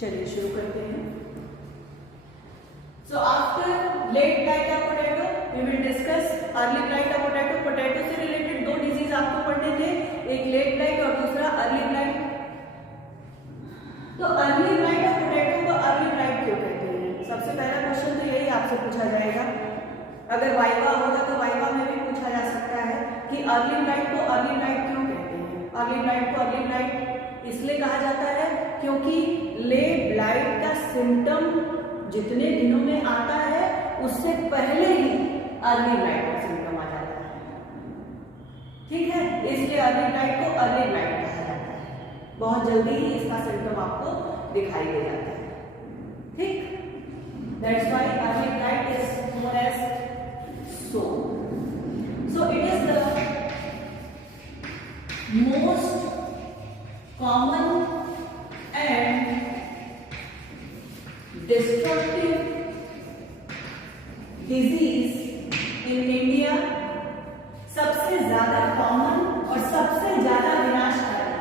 चलिए शुरू करते हैं। So after late blight of potato, we will discuss early blight of potato. Potato से रिलेटेड दो डिजीज आपको पढ़ने थे, एक लेट ब्लाइट और दूसरा अर्ली ब्लाइट। तो अर्ली ब्लाइट ऑफ पोटैटो को अर्ली ब्लाइट क्यों कहते हैं? सबसे पहला क्वेश्चन तो यही आपसे पूछा जाएगा। अगर वाइवा होगा तो वाइवा में भी पूछा जा सकता है कि अर्ली ब्लाइट को अर्ली ब्लाइट क्यों कहते हैं। अर्ली ब्लाइट को अर्ली ब्लाइट इसलिए कहा जाता है क्योंकि लेट ब्लाइट का सिम्टम जितने दिनों में आता है उससे पहले ही अर्ली ब्लाइट का सिम्टम आ जाता है। ठीक है, इसलिए अर्ली ब्लाइट को अर्ली ब्लाइट कहा जाता है। बहुत जल्दी ही इसका सिम्टम आपको दिखाई दे जाता है। ठीक, that's why early blight is known as so it is the most common and destructive disease in India। सबसे ज्यादा कॉमन और सबसे ज्यादा विनाशकारी।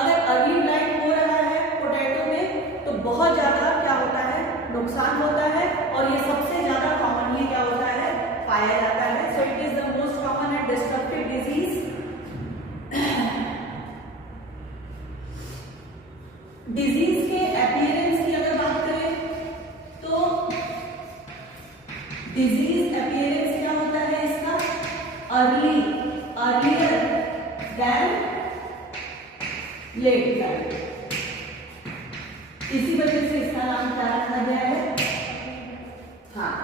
अगर अर्ली ब्लाइट हो रहा है पोटैटो में तो बहुत ज्यादा क्या होता है, नुकसान होता है, और ये सबसे ज्यादा कॉमनली क्या होता है, पाया जाता है। So it is the most common and destructive disease. Disease के अपीयरेंस की अगर बात करें तो डिजीज अपीयरेंस क्या होता है इसका, अर्लियर देन लेट ब्लाइट। इसी वजह से इसका नाम क्या रखा गया है, हाँ,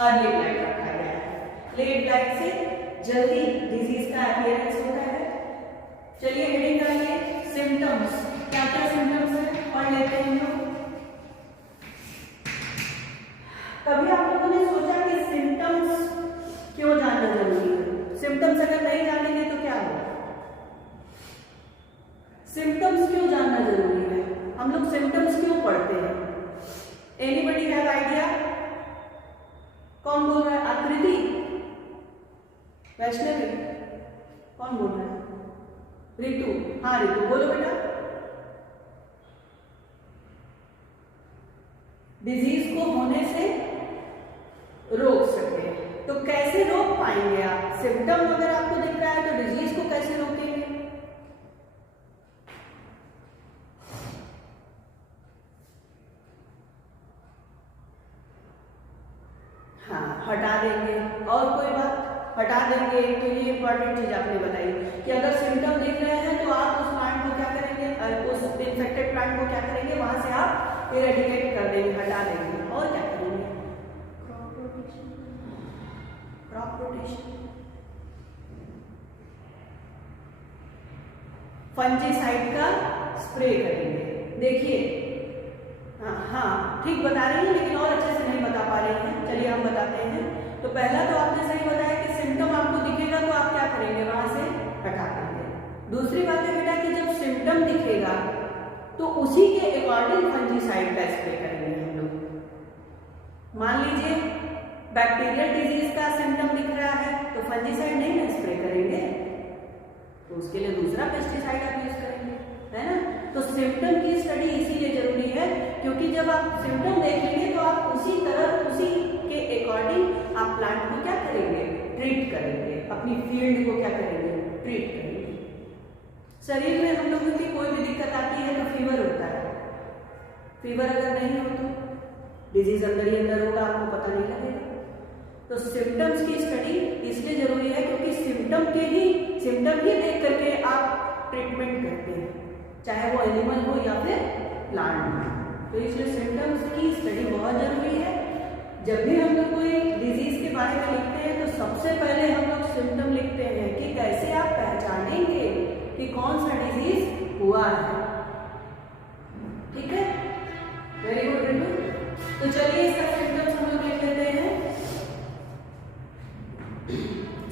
अर्ली ब्लाइट रखा गया है। लेट ब्लाइट से जल्दी डिजीज का अपीयरेंस होता है। चलिए हेडिंग करेंगे सिम्टम्स। क्या क्या सिम्टम्स है पढ़ लेते हैं हम लोग। कभी आप लोगों ने सोचा कि सिम्टम्स क्यों जानना जरूरी है? सिम्टम्स अगर नहीं जानेंगे तो क्या होगा? सिम्टम्स क्यों जानना जरूरी है? हम लोग सिम्टम्स क्यों पढ़ते हैं? Anybody have idea? कौन बोल रहा है? आकृति, वैष्णवी, कौन बोल रहा है? रितु, हाँ रितु बोलो बेटा। डिजीज को होने से रोक सके तो कैसे रोक पाएंगे आप? सिम्टम अगर आपको दिख रहा है तो डिजीज को कैसे रोकेंगे? हाँ, हटा देंगे। और कोई बात? हटा देंगे। तो ये इंपॉर्टेंट चीज आपने बताई कि अगर सिम्टम दिख रहे हैं तो आप उस प्लांट को क्या करेंगे, उस इन्फेक्टेड प्लांट को क्या करेंगे, वहां से आप इरेडिकेट कर देंगे, हटा देंगे। और क्या करेंगे? क्रॉप रोटेशन, फंजीसाइड का स्प्रे करेंगे। देखिए, हाँ ठीक बता रही हैं लेकिन और अच्छे से नहीं बता पा रही हैं। चलिए हम बताते हैं। तो पहला तो आपने सही बताया कि सिम्टम आपको दिखेगा तो आप क्या करेंगे, वहां से हटा देंगे। दूसरी बात है बेटा कि जब सिम्टम दिखेगा तो उसी के अकॉर्डिंग फंजीसाइड का स्प्रे करेंगे हम लोग। मान लीजिए बैक्टीरियल डिजीज का सिम्टम दिख रहा है तो फंजीसाइड नहीं ना स्प्रे करेंगे, तो उसके लिए दूसरा पेस्टिसाइड आप यूज करेंगे, है ना। तो सिम्टम की स्टडी इसीलिए जरूरी है क्योंकि जब आप सिम्टम देख लेंगे तो आप उसी तरह उसी के अकॉर्डिंग आप प्लांट को क्या करेंगे, ट्रीट करेंगे, अपनी फील्ड को क्या करेंगे, ट्रीट करेंगे। शरीर में हम लोगों की कोई भी दिक्कत आती है तो फीवर होता है। फीवर अगर नहीं हो तो डिजीज अंदर ही अंदर होगा, आपको पता नहीं लगेगा। तो सिम्टम्स की स्टडी इसलिए जरूरी है क्योंकि सिम्टम ही देख करके आप ट्रीटमेंट करते हैं, चाहे वो एनिमल हो या फिर प्लांट हो। तो इसलिए सिम्टम्स की स्टडी बहुत जरूरी है। जब भी हम लोग कोई डिजीज के बारे में लिखते हैं तो सबसे पहले हम लोग सिम्टम लिखते हैं कि कैसे आप पहचानेंगे कि कौन सा डिजीज हुआ है। ठीक है, वेरी गुड रितु। तो चलिए इसका सिम्टम्स हम लोग लिख लेते हैं।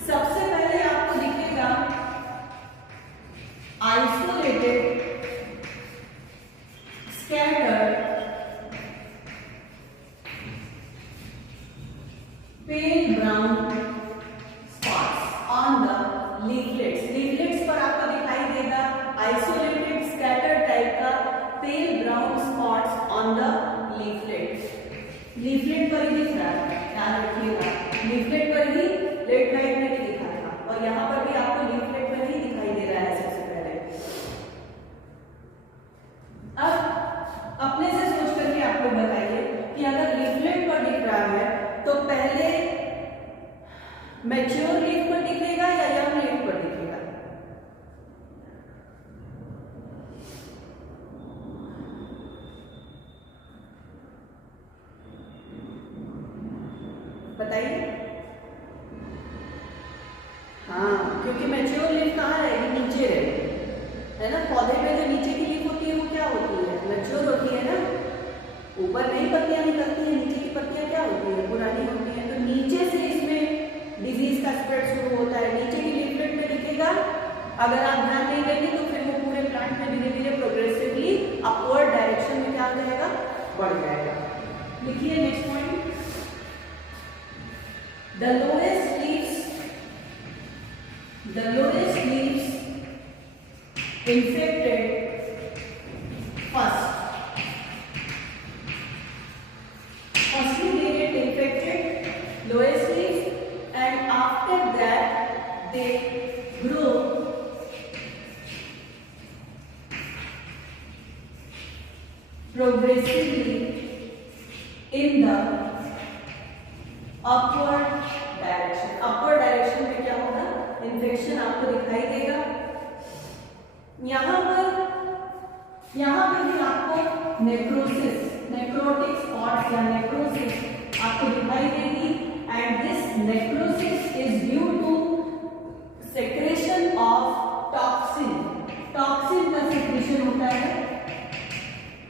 सबसे पहले आपको दिखेगा isolated, scattered, pale brown spots on the leaflets. Leaflets पर आपको दिखाई देगा आइसोलेटेड स्कैटर्ड टाइप का पेल ब्राउन अपने से सोच करके आप लोग बताइए कि अगर लीफलेट पर दिख रहा है तो पहले मैच्योर लीफ पर दिखेगा या यंग लीफ पर दिखेगा? बताइए। हाँ, क्योंकि मैच्योर लीफ कहाँ रहेगी? नीचे रहेगी, है ना। पौधे में जो नीचे की लीफ होती है वो क्या होती है? मैच्योर होती है ना। ऊपर नहीं पत्तियां निकलती है, नीचे की पत्तियां क्या होती है? पुरानी होती है। तो नीचे से इसमें डिजीज का स्प्रेड शुरू होता है, नीचे की लीफलेट में दिखेगा। अगर आप ध्यान नहीं देंगे तो फिर वो पूरे प्लांट में धीरे धीरे प्रोग्रेसिवली अपवर्ड डायरेक्शन में क्या हो जाएगा? बढ़ जाएगा। लिखिए next point, the lowest leaves infected firstly they get infected lowest leaves and after that they grow progressively in the upward direction में क्या होगा? इन्फेक्शन आपको दिखाई देगा। यहाँ पर भी आपको नेक्रोटिक स्पॉट्स या नेक्रोसिस आपको दिखाई देगी and this necrosis is due to secretion of toxin का सेक्रेशन होता है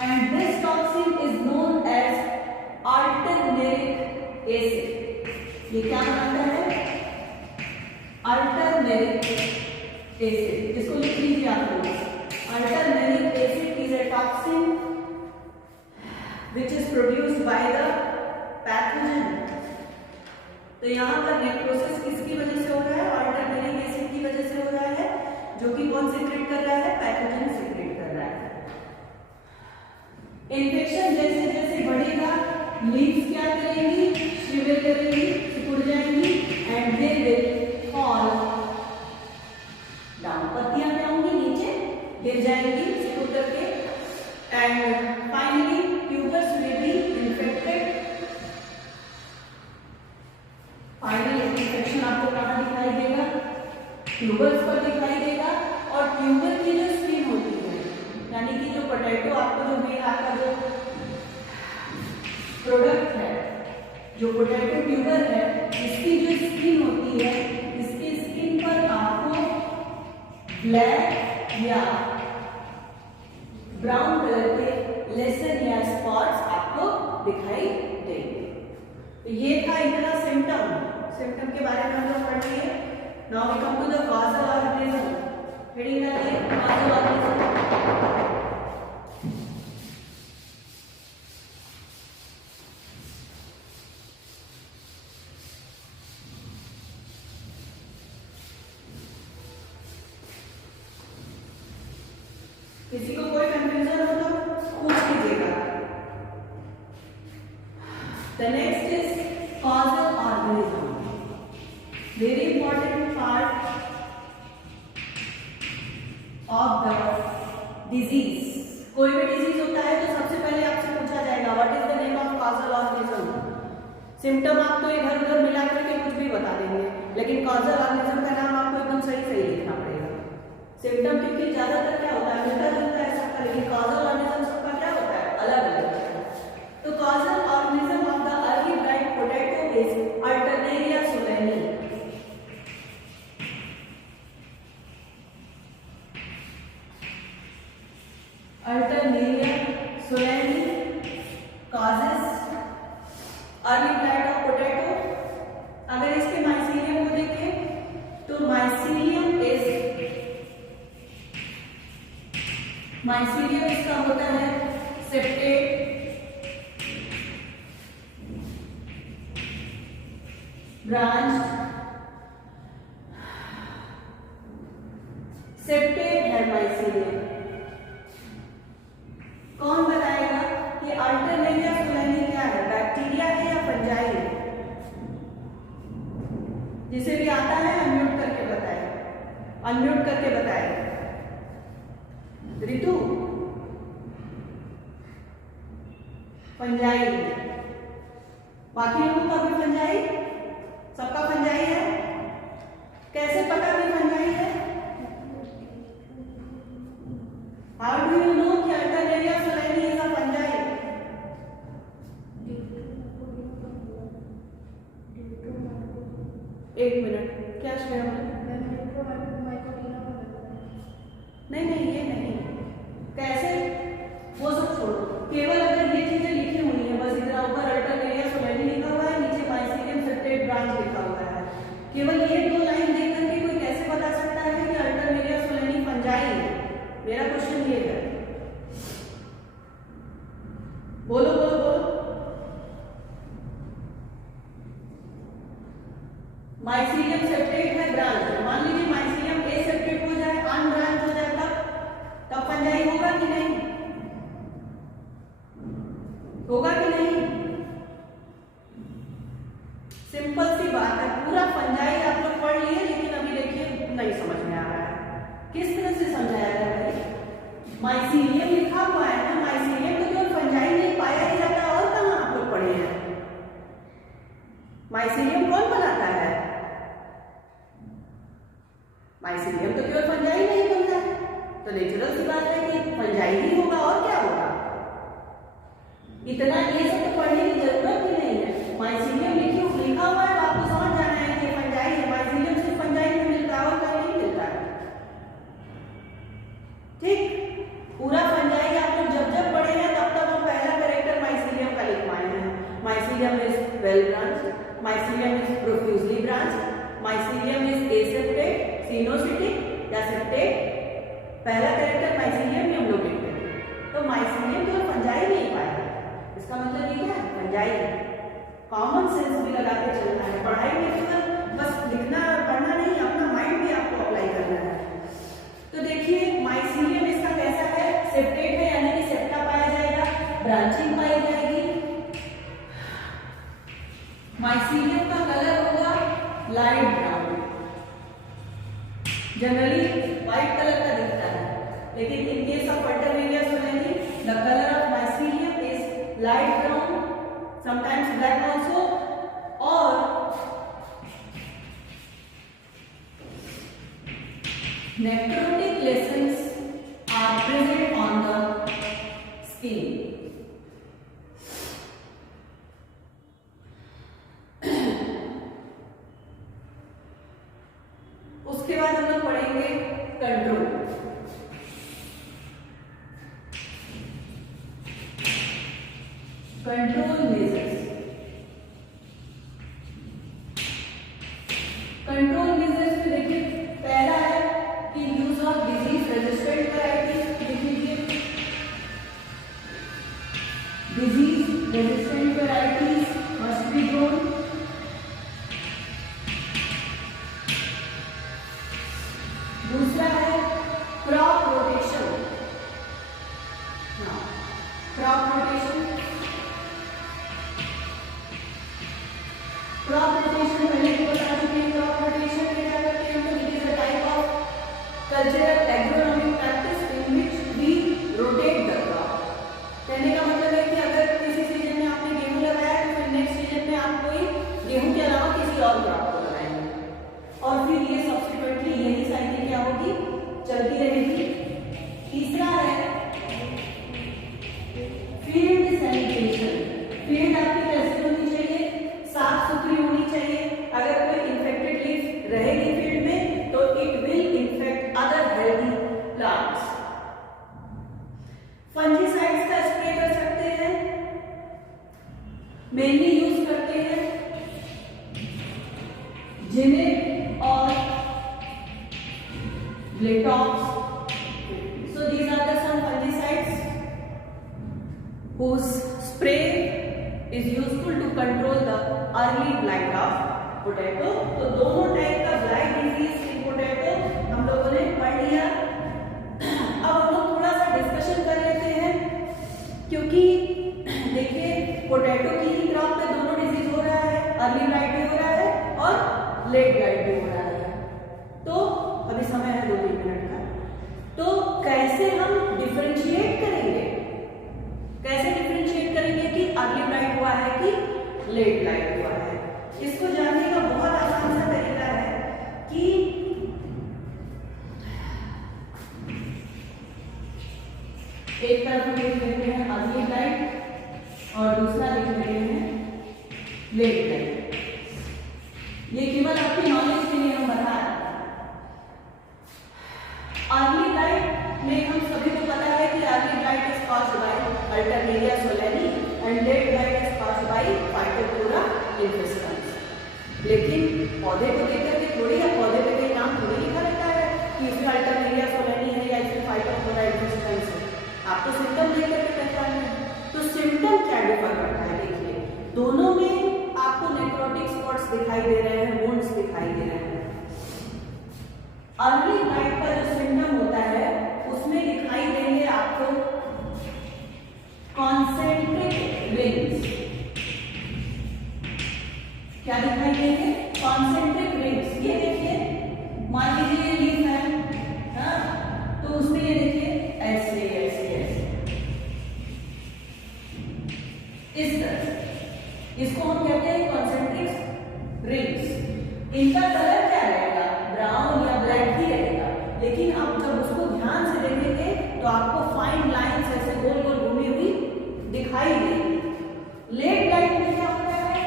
and this toxin is known as alternaric acid. ये क्या बनाता है? Alternaric acid. इसको लिख लीजिए आप लोग। Alternaric acid is a toxin which is produced by the pathogen। तो यहाँ पर नेक्रोसिस किसकी वजह से हो रहा है? अल्टरनेरिक एसिड की वजह से हो रहा है, जो कि कौन सीक्रेट कर रहा है? पैथोजन सीक्रेट कर रहा है। इन्फेक्शन जैसे जैसे बढ़ेगा, लीव्स क्या करेंगी? श्रिवेल करेंगी, सिकुड़ जाएंगी and they will fall down. पत्तियां क्या होंगी? नीचे गिर जाएंगी सिकुड़ करके and finally tubers will be infected. Final infection आपको कहाँ दिखाई देगा? ट्यूबर्स पर दिखाई देगा। और ट्यूबर की जो स्किन होती है, यानी कि जो पोटैटो आपको जो मेन आपका जो प्रोडक्ट है, जो पोटैटो ट्यूबर है, इसकी जो स्किन होती है, इसकी स्किन पर आपको ब्लैक या ब्राउन कलर के लेसन या स्पॉट्स आपको दिखाई देंगे। तो ये था इतना सिम्टम के बारे में हम लोग पढ़ लिए। Now we come to the causal organism. Heading है कॉजल ऑर्गेनिज्म। किसी को कोई कंफ्यूजन हो तो पूछ लीजिएगा। The next is causal organism, very important part of the disease. कोई भी डिजीज होता है तो सबसे पहले आपसे पूछा जाएगा what is the name of causal organism. Symptom आप तो इधर उधर मिला करके कुछ भी बता देंगे, लेकिन कॉजल ऑर्गेनिज्म का नाम आपको एकदम सही लिखना पड़ेगा। सिम्टम टिपिकली ज्यादातर क्या होता है? मिलता जुलता है सबका, लेकिन कॉजल ऑर्गेनिज्म सबका क्या होता है? अलग अलग। तो causal organism of the early blight potato is Alternaria solani. Alternaria solani causes early blight of potato। अगर इसके माइसीलियम को देखें तो माइसीलियम इसका होता है सेप्टेट, ब्रांच, सेप्टेट है माइसीलियम। कौन बताएगा कि अल्टरनेरिया सोलेनी क्या है? बैक्टीरिया है या फंजाई है? जिसे भी आता है अनम्यूट करके बताए। ऋतु फंजाई। बाकी लोगों का भी फंजाई, सबका फंजाई है। कैसे पता कि फंजाई है? How do you know कि Alternaria solani is a fungi? एक मिनट, क्या श्रेया? नहीं नहीं, ये नहीं। कैसे? वो सब छोड़ो, केवल अगर ये चीजें लिखी हुई है, बस इतना ऊपर Alternaria solani लिखा हुआ है, नीचे Mycelium septate branch लिखा हुआ है, केवल ये दो लाइन देख करके कोई कैसे बता सकता है कि Alternaria solani फंजाई है? मेरा क्वेश्चन ये है। बोलो बोलो बोलो। माइसीलियम सेप्टेट है ब्रांच, मान लीजिए माइसीलियम ए सेप्टेट हो जाए, अनब्रांच हो जाए, तब फंजाई होगा कि नहीं? होगा कि नहीं? सिंपल सी बात है, पूरा फंजाई आप लोग पढ़ लिए, लेकिन अभी देखिए नहीं समझ में आ रहा है। किस तरह से समझाया गया है? माइसीलियम लिखा हुआ है ना, माइसीलियम तो केवल फंजाई नहीं पाया ही जाता, और कहाँ आप लोग पढ़े हैं? माइसीलियम कौन बनाता है? माइसीलियम तो केवल फंजाई नहीं बनता है, तो नेचुरल सी बात है कि फंजाई ही होगा, और क्या होगा? इतना ये सब तो पढ़ने की जरूरत ही नहीं है। माइसीलियम लिखा हुआ है, आपको समझ जाना है कि फंजाई है। माइसीलियम सिर्फ फंजाई में मिलता है, और कहीं नहीं मिलता है। ठीक, पूरा फंजाई आप लोग जब जब पढ़े हैं, तब तक हम पहला कैरेक्टर माइसीलियम का लिखवाए हैं। Mycelium is well branch, mycelium is profusely branch, mycelium is aseptate, coenocytic या सेप्टेट। पहला कैरेक्टर माइसीलियम ही हम लोग लिखते हैं। तो माइसीलियम केवल फंजाई नहीं पाया, इसका मतलब ये क्या है? फंजाई है। कॉमन सेंस भी लगा के चलना है पढ़ाई में, केवल बस लिखना पढ़ना नहीं, अपना माइंड भी आपको अप्लाई करना है। तो देखिए माइसीलियम इसका कैसा है? सेप्टेट है, यानी कि सेप्टा पाया जाएगा, ब्रांचिंग पाई जाएगी। माइसीलियम का कलर होगा light brown, generally white colour का दिखता है, लेकिन in case of Alternaria solani the colour of mycelium is light brown, sometimes black also, और necrotic lesions are present on the skin. उसके बाद हम लोग पढ़ेंगे control. Control measures. Control measures में देखिए पहला है कि use of disease resistant varieties. लिख लीजिए, disease resistant varieties must be grown. दूसरा है crop rotation. Crop rotation, crop rotation पहले भी बता चुके हैं। क्रॉप रोटेशन में क्या करते हैं? तो it is a type of cultural agronomic practice in which we rotate the crop. कहने का मतलब है कि अगर किसी सीजन में आपने गेहूं लगाया, तो फिर नेक्स्ट सीजन में आप कोई गेहूं के अलावा किसी और क्रॉप को लगाएंगे, और फिर ये सब्सिक्वेंटली यही साइकिल क्या होगी? चलती रहेगी। तीसरा है फील्ड सैनिटेशन। फील्ड आपकी कैसी होनी चाहिए? साफ सुथरी होनी चाहिए। अगर कोई इन्फेक्टेड लीफ रहेगी फील्ड में, तो it will infect other healthy plants. Fungicides का स्प्रे कर सकते हैं, मेनली यूज करते हैं जिनेट और ब्लेटॉक्स। So these are the some fungicides whose spray is useful to control the early blight of potato. तो दोनों टाइप का ब्लाइट डिजीज इन पोटैटो हम लोगों ने पढ़ लिया। अब हम लोग थोड़ा सा डिस्कशन कर लेते हैं, क्योंकि देखिए पोटैटो की ही क्रॉप पे दोनों डिजीज हो रहा है, अर्ली ब्लाइट भी हो रहा है और लेट ब्लाइट भी हो रहा है। तो अभी समय है 2-3 मिनट का। तो कैसे हम डिफरेंशिएट करेंगे? कैसे डिफरेंशिएट करेंगे कि लेट लाइट हुआ है। इसको जानने का बहुत आसान सा तरीका है कि एक तरफ हम लिख लेते हैं अर्ली लाइट और दूसरा लिख लेते हैं लेट लाइट। ये केवल आपकी नॉलेज के लिए हम बता रहे हैं। अर्ली लाइट में हम सभी को पता है कि early blight is caused by Alternaria solani and late blight is caused by Phytophthora infestans. लेकिन पौधे को देख करके थोड़ी है, पौधे पे कोई नाम थोड़ी लिखा रहता है कि इसमें अल्टरनेरिया सोलेनी है या इसमें फाइटोप्थोरा इन्फेस्टेंस है। आप तो सिम्टम देख करके पहचान रहे हैं। तो सिम्टम क्या डिफर करता है, देखिए दोनों में आपको नेक्रोटिक स्पॉट्स दिखाई दे रहे हैं, वुंड्स दिखाई दे रहे हैं। अर्ली लाइट का जो सिम्टम होता है उसमें दिखाई देंगे आपको कॉन्सेंट्रिक रिंग्स। क्या दिखाई देंगे? Concentric rings. ये देखिए, मान लीजिए ये लीफ है, हाँ, तो उसमें ये देखिए ऐसे ऐसे ऐसे इस तरह से, इसको हम कहते हैं कॉन्सेंट्रिक रिंग्स। इनका कलर क्या रहेगा? ब्राउन या ब्लैक ही रहेगा, लेकिन आप जब उसको ध्यान से देखेंगे तो आपको फाइन लाइंस ऐसे गोल गोल घूमी हुई दिखाई देगी। लेट लाइट में क्या होता है?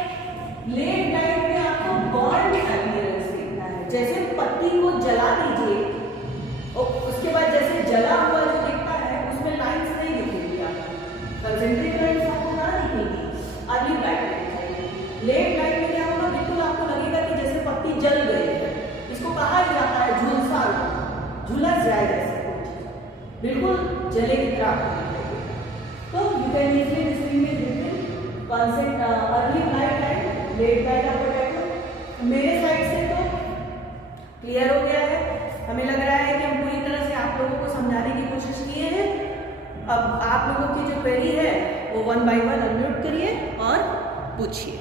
लेट लाइट में आपको बर्न अपीयरेंस दिखता है, जैसे पत्ती को जला दीजिए और उसके बाद जैसे जला हुआ जो दिखता है उसमें लाइंस नहीं दिखेगी आपको, कंसेंट्रिक लाइंस आपको कहाँ दिखेगी? अर्ली लाइट में दिखेगी। लेट लाइट में क्या होगा? बिल्कुल आपको लगेगा कि जैसे पत्ती जल गई है। इसको कहा जाता है झुलसा, झुलस जाए जैसे कुछ, बिल्कुल जले की तरह। तो you can easily distinguish between concept early light and late light of potato. मेरे साइड से तो क्लियर हो गया है। हमें लग रहा है कि हम पूरी तरह से आप लोगों को समझाने की कोशिश किए हैं। अब आप लोगों की जो क्वेरी है वो 1 बाय 1 अनम्यूट करिए और पूछिए।